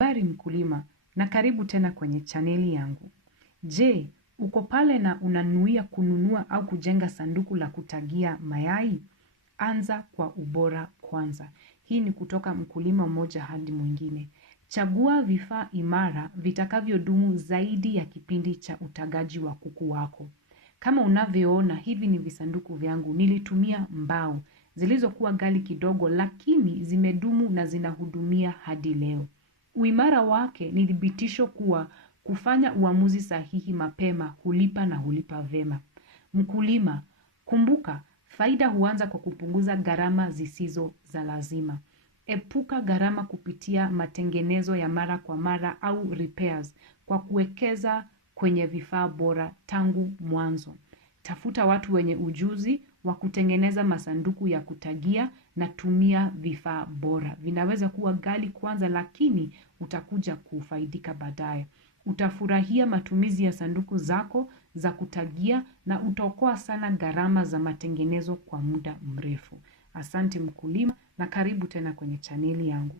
Habari mkulima, na karibu tena kwenye chaneli yangu. Je, uko pale na unanuia kununua au kujenga sanduku la kutagia mayai? Anza kwa ubora kwanza. Hii ni kutoka mkulima mmoja hadi mwingine. Chagua vifaa imara vitakavyodumu zaidi ya kipindi cha utagaji wa kuku wako. Kama unavyoona, hivi ni visanduku vyangu. Nilitumia mbao zilizokuwa ghali kidogo, lakini zimedumu na zinahudumia hadi leo. Uimara wake ni thibitisho kuwa kufanya uamuzi sahihi mapema hulipa na hulipa vema. Mkulima, kumbuka, faida huanza kwa kupunguza gharama zisizo za lazima. Epuka gharama kupitia matengenezo ya mara kwa mara au repairs kwa kuwekeza kwenye vifaa bora tangu mwanzo. Tafuta watu wenye ujuzi wa kutengeneza masanduku ya kutagia na tumia vifaa bora. Vinaweza kuwa ghali kwanza, lakini utakuja kufaidika baadaye. Utafurahia matumizi ya sanduku zako za kutagia na utaokoa sana gharama za matengenezo kwa muda mrefu. Asante mkulima, na karibu tena kwenye chaneli yangu.